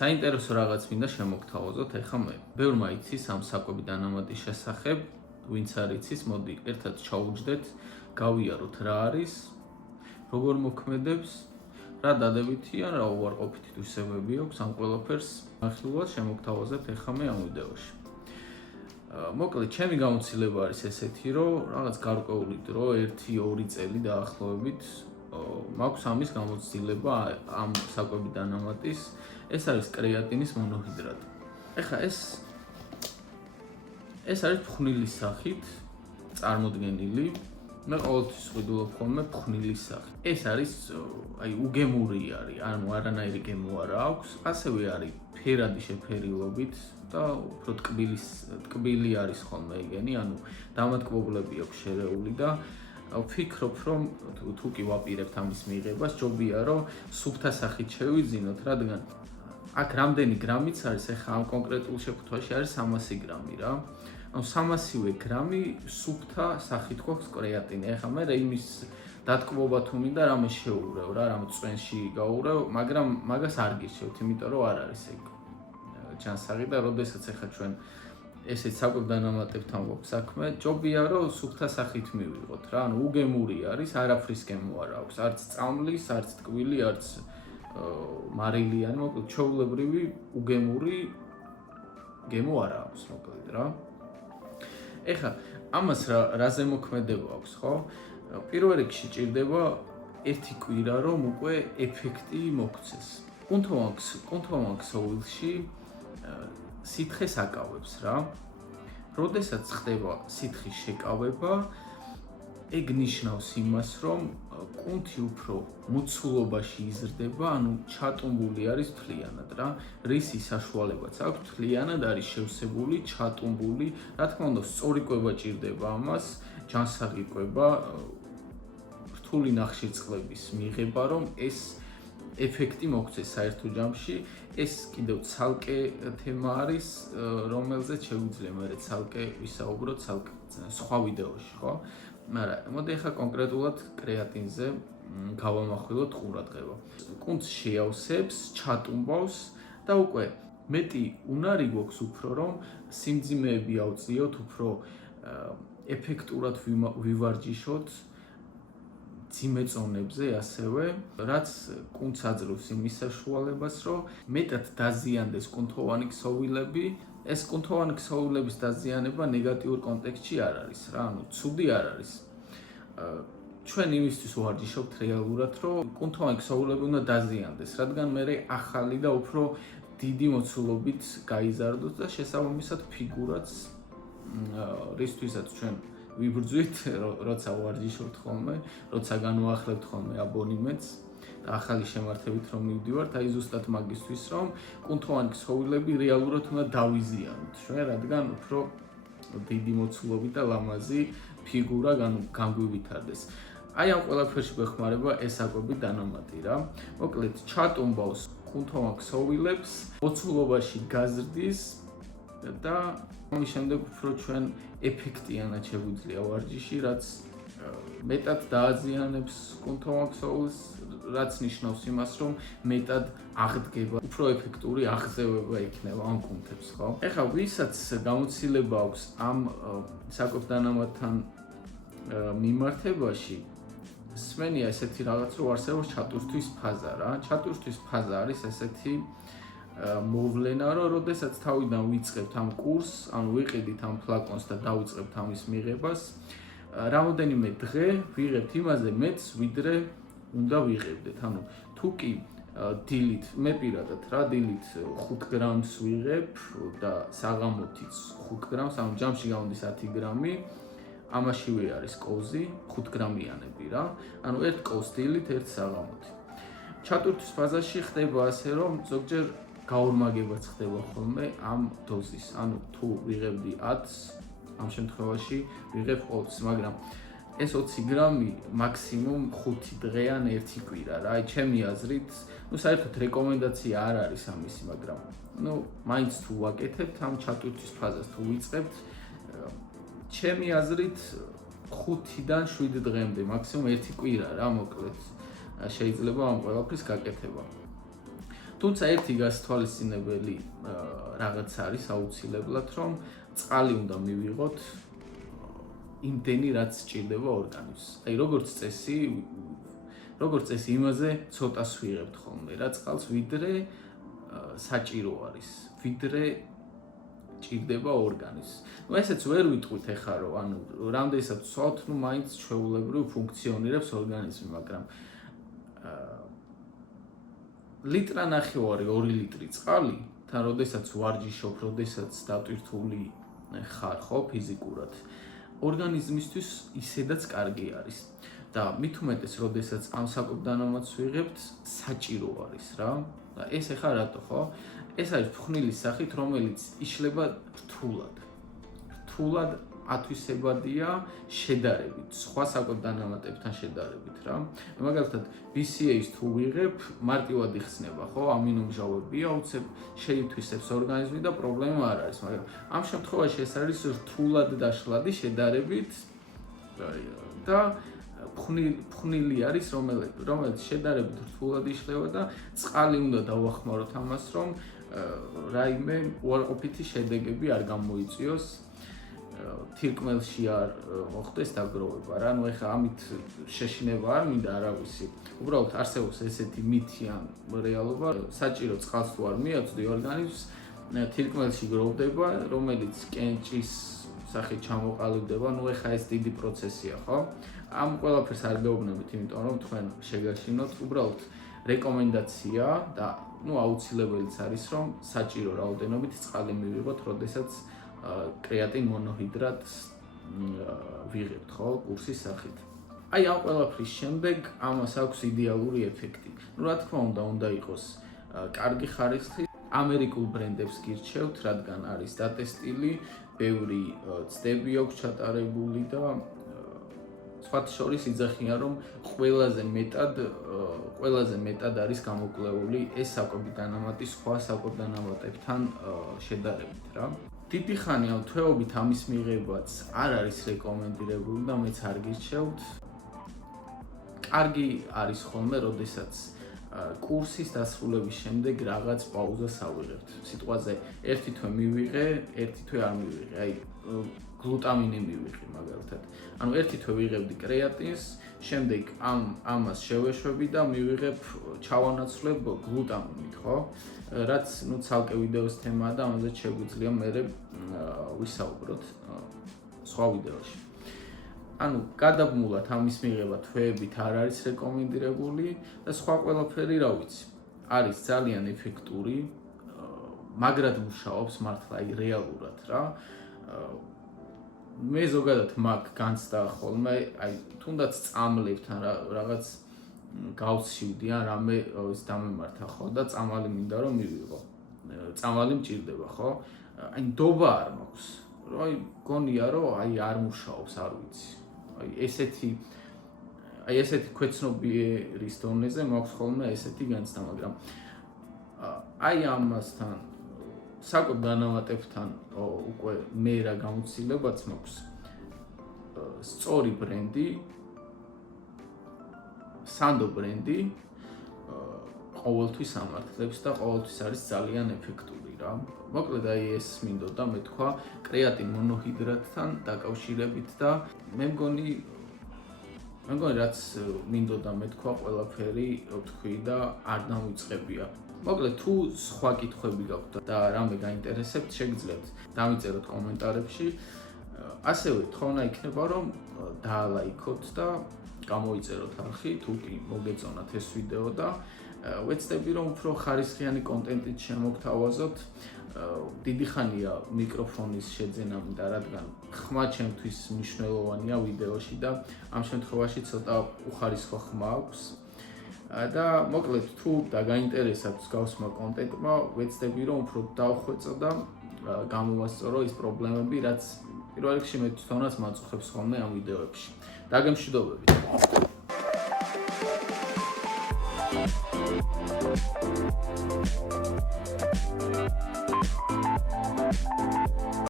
საინტერესო რაღაც მინდა შემოგთავაზოთ, ეხლა მე. ბევრმა იცის ამ საკვები დანამატის შესახებ, ვინც არ იცის, მოდი ერთად ჩაუჯდეთ, გავიაროთ რა არის, როგორ მოქმედებს, რა დადებითია, რა უარყოფითი თვისებები აქვს ამ ყველაფერს ნახილვად შემოგთავაზებთ ეხლა მე ამ ვიდეოში. მოკლედ, ჩემი გამოცდილება არის ესეთი, რომ რაღაც გარკვეული დრო 1-2 წელი დაახლოებით მაქვს ამის გამოცდილება ამ საკვები დანამატის. ეს არის კრეატინის მონოჰიდრატი. ეხლა ეს არის ფხვნილის სახით წარმოდგენილი. მე ყოველთვის ვიდულობ ხოლმე ფხვნილის სახით. ეს არის უგემური არის, ანუ არანაირი გემო არ აქვს, ასევე არის ფერადი შეფერილობით და უფრო ტკბილი არის ხოლმე იგენი, ანუ დამატკბობლები აქვს შერეული და ვფიქრობ, რომ თუ კი ვაპირებთ ამის მიღებას, ჯობია რომ სუფთა სახით შევიძინოთ, რადგან აქ რამდენი გრამიც არის, ეხლა ამ კონკრეტულ შეფუთვაში არის 300 გრამი რა. ანუ 300 გრამი სუფთა სახით გვაქვს კრეატინი. ეხლა მე იმის დატკბობა თუ მინდა რამე შეურევ რა, რამე წვენში გაურევ, მაგრამ მაგას არ გირჩევთ, იმიტომ რომ არ არის ეგ ჩანსაღი და როდესაც ეხლა ჩვენ ესეც საკვებ დანამატებთან გვაქვს საქმე, ჯობია რომ სუფთა სახით მივიღოთ რა. ანუ უგემური არის, არაფრის გემო არ აქვს, არც წამლის, არც ტკბილი, არც მარილიანი, მოკლედ ჩვეულებრივი უგემური გემო არ აქვს, მოკლედ რა. ეხლა ამას რაზე მოქმედება აქვს, ხო? პირველ რიგში ჭირდება ერთი კვირა, რომ უკვე ეფექტი მოქცეს. კუნთოვან ქსოვილში სითხეს აკავებს რა. როდესაც ხდება სითხის შეკავება, ეგ ნიშნავს იმას, რომ კუნთი უფრო მოცულობაში იზრდება, ანუ ჩატუმბული არის თლიანად რა. რისი საშუალებაც აქვს, თლიანად არის შევსებული, ჩატუმბული. რა თქმა უნდა, სწორი კვება ჭირდება ამას, ჯანსაღი კვება, რთული ნახშირწყლების მიღება, რომ ეს ეფექტი მოქცეს საერთო ჯამში. ეს კიდევ ცალკე თემა არის, რომელზეც შეგვიძლია მე ცალკე ვისაუბროთ სხვა ვიდეოში, ხო? მაგრამ მოდი ახლა კონკრეტულად კრეატინზე გავამახვილოთ ყურადღება. კუნთს შეავსებს, ჩატუმბავს და უკვე მეტი უნარი გვაქვს უფრო, რომ სიმძიმეები ავწიოთ, უფრო ეფექტურად ვივარჯიშოთ ძიმე წონებზე ასევე, რაც კუნთს აძლევს იმის საშუალებას, რომ მეტად დაზიანდეს კუნთოვანი ქსოვილები. ეს კუნთოვანი ქსოვილების დაზიანება ნეგატიურ კონტექსტში არ არის რა, ანუ ცუდი არ არის. ჩვენ იმისთვის ვარჯიშობთ რეალურად, რომ კუნთოვანი ქსოვილები უნდა დაზიანდეს, რადგან მე ახალი და უფრო დიდი მოცულობით გაიზარდოთ და შესაბამისად ფიგურაც რისთვისაც ჩვენ ვიბრძვით, როცა ვარჯიშობთ ხოლმე, როცა განვაახლებთ ხოლმე აბონემენტს და ახალი შემართებით რომ მივდივართ, აი ზუსტად მაგისთვის, რომ კუნთოვანი ქსოვილები რეალურად უნდა დავიზიანოთ ჩვენ, რადგან უფრო დიდი მოცულობით და ლამაზი ფიგურა განგვივითარდეს. აი ამ ყველაფერში გვეხმარება ეს საკვები დანამატი რა. მოკლედ, ჩატუმბავს კუნთოვან ქსოვილებს, მოცულობაში გაზრდის და ამის შემდეგ უფრო ჩვენ ეფექტიანად შეგვიძლია ვარჯიში, რაც მეტად დააზიანებს კუნთოვან ქსოვილს, რაც ნიშნავს იმას, რომ მეტად აღდგება, უფრო ეფექტური აღზევება იქნება ამ კუნთებს, ხო? ეხლა ვისაც გამოცდილება აქვს ამ საკვებ დანამატთან მიმართებაში, სმენია ესეთი რაღაც, რომ არსებობს ჩატურთვის ფაზა რა. ჩატურთვის ფაზა არის ესეთი მოვლენა, რომ როდესაც თავიდან ვიწყებთ ამ კურსს, ანუ ვიყიდით ამ ფლაკონს და დავიწყებთ ამის მიღებას, რამოდენიმე დღე ვიღებთ იმაზე მეტს, ვიდრე უნდა ვიღებდეთ. ანუ თუ კი დილით, მე პირადად რა, დილით 5 გრამს ვიღებ და საღამოთიც 5 გრამს, ანუ ჯამში გავდის 10 გრამი, ამაშივე არის კოვზი, 5 გრამიანები რა. ანუ ერთ კოვს დილით, ერთ საღამოთი. ჩატურთვის ფაზაში ხდება ასე, რომ ზოგჯერ გაორმაგებაც ხდება ხოლმე ამ დოზის. ანუ თუ ვიღებდი 10-ს, ამ შემთხვევაში ვიღებ 20-ს, მაგრამ ეს 20 გრამი მაქსიმუმ 5 დღე ან 1 კვირა რა. აი ჩემი აზრით, საერთოდ რეკომენდაცია არ არის ამისი, მაგრამ მაინც თუ ვაკეთებთ ამ ჩატურთვის ფაზას თუ ვიწყებთ, ჩემი აზრით 5-დან 7 დღემდე, მაქსიმუმ 1 კვირა რა, მოკლედ შეიძლება ამ ყველაფრის გაკეთება. თუმცა ერთი გასათვალისწინებელი რაღაც არის აუცილებლად, რომ წყალი უნდა მივიღოთ იმდენი, რაც სჭირდება ორგანიზმს. აი როგორც წესი იმაზე ცოტას ვიღებთ ხოლმე რა წყალს, ვიდრე საჭირო არის, ვიდრე ჭირდება ორგანიზმს. ესეც ვერ ვიტყვით ეხლა, რომ რამდენსაც ვცვალთ, მაინც ჩვეულებრივ ფუნქციონირებს ორგანიზმი, მაგრამ ლიტრანახევარი 2 ლიტრი წყალი, თან როდესაც ვარჯიშობ, როდესაც დატვირთული ხარ, ხო, ფიზიკურად, ორგანიზმისთვის ისედაც კარგი არის. და მით უმეტეს, როდესაც ამ საკვებდანამატს ვიღებთ, საჭირო არის რა. და ეს ეხლა რატო, ხო? ეს არის ფხვნილის სახით, რომელიც იშლება რთულად. რთულად ათვისებადია შედარებით, სხვა საკვებდანამატებთან შედარებით რა. მაგალითად, BCA-ს თუ ვიღებ, მარტივად იხსნება, ხო? ამინომჟავებია, უცებ შეითვისებს ორგანიზმი და პრობლემა არ არის, მაგრამ ამ შემთხვევაში ეს არის რთულად დაშლადი შედარებით და ფხვნილი არის, რომელიც შედარებით რთულად იშლება და წყალი უნდა დავახმაროთ ამას, რომ რაიმე უარყოფითი შედეგები არ გამოიწვიოს, თირკმელში არ მოხდეს დაგროვება რა. ეხლა ამით შეშინება არ მინდა, არა ვიცი. უბრალოდ არსებობს ესეთი მითი ან რეალობა, საჭირო წყალს თუ არ მიაწვდი ორგანიზმს, თირკმელში გროვდება, რომელიც კენჭის სახით ჩამოყალიბდება. ეხლა ეს დიდი პროცესია, ხო? ამ ყველაფერს არ გეუბნებით, იმიტომ რომ თქვენ შეგაშინოთ, უბრალოდ რეკომენდაცია და აუცილებელიც არის, რომ საჭირო რაოდენობით წყალი მივიღოთ, როდესაც კრეატინ მონოჰიდრატს ვიღებთ, ხო, კურსის სახით. აი ამ ყველაფრის შემდეგ ამას აქვს იდეალური ეფექტი. რა თქმა უნდა იყოს კარგი ხარისხი. ამერიკულ ბრენდებს გირჩევთ, რადგან არის დატესტილი, ბევრი ცდები აქვს ჩატარებული და სხვათა შორის იძახიან, რომ ყველაზე მეტად არის გამოკვლეული ეს საკვებდანამატი სხვა საკვებდანამატებთან შედარებით რა. დიდი ხანი ამ თვეობით ამის მიღებაც არ არის რეკომენდირებული და მეც არ გირჩევთ. კარგი არის ხოლმე, როდესაც კურსის დასრულების შემდეგ რაღაც პაუზას ავიღებთ. სიტყვაზე ერთი თვე მივიღე, ერთი თვე არ მივიღე. აი გლუტამინი მივიღე მაგალითად. ერთი თვე ვიღებდი კრეატინს, შემდეგ ამას შევეშვები და მივიღებ ჩავანაცვლებ გლუტამინით, ხო? რაც ცალკე ვიდეოს თემაა და ამაზე შეგვიძლია მერე ვისაუბროთ სხვა ვიდეოში. გადაბმულად ამის მიღება თვეებით არ არის რეკომენდირებული და სხვა ყველაფერი რა ვიცი. არის ძალიან ეფექტური, მაგრად მუშაობს მართლა რეალურად რა. მე ზოგადად მაგ განცდა ხოლმე, აი თუნდაც წამლებთან რაღაც გავსივდი ან რამე ის დამემართა ხო და წამალი მინდა რომ მივიღო. წამალი მჭირდება ხო? აი ნდობა არ მაქვს. აი გონია რომ აი არ მუშაობს, არ ვიცი. აი ესეთი ქვეცნობიერის დონეზე მაქვს ხოლმე ესეთი განცდა, მაგრამ აი ამასთან საკვებდანამატებთან უკვე მე რა გამოცდილებაც მაქვს. სწორი ბრენდი, სანდო ბრენდი ყოველთვის ამართლებს და ყოველთვის არის ძალიან ეფექტური რა. მოკლედ აი ეს მინდოდა მეთქვა კრეატინ მონოჰიდრატთან დაკავშირებით და მე მგონი რაც მინდოდა მეთქვა ყველაფერი თქვი და არ დამიწყებია. მოკლედ თუ სხვა კითხვები გაქვთ და რამე გაინტერესებთ, შეგიძლიათ დამიწეროთ კომენტარებში. ასევე თხოვნა იქნება რომ დაალაიქოთ და გამოიწეროთ არხი, თუ კი მოგეწონათ ეს ვიდეო და ვეცდები რომ უფრო ხარისხიანი კონტენტით შემოგთავაზოთ. დიდი ხანია მიკროფონის შეძენამდე, რადგან ხმა ჩემთვის მნიშვნელოვანია ვიდეოში და ამ შემთხვევაში ცოტა უხარისხო ხმა აქვს. და მოკლედ თუ გაინტერესებთ მსგავსმა კონტენტმა, ვეცდები რომ უფრო დავხვეწო და გამოვასწორო ის პრობლემები, რაც პირველ რიგში მე თვითონაც მაწუხებს ხოლმე ამ ვიდეოებში. დაგემშვიდობებით.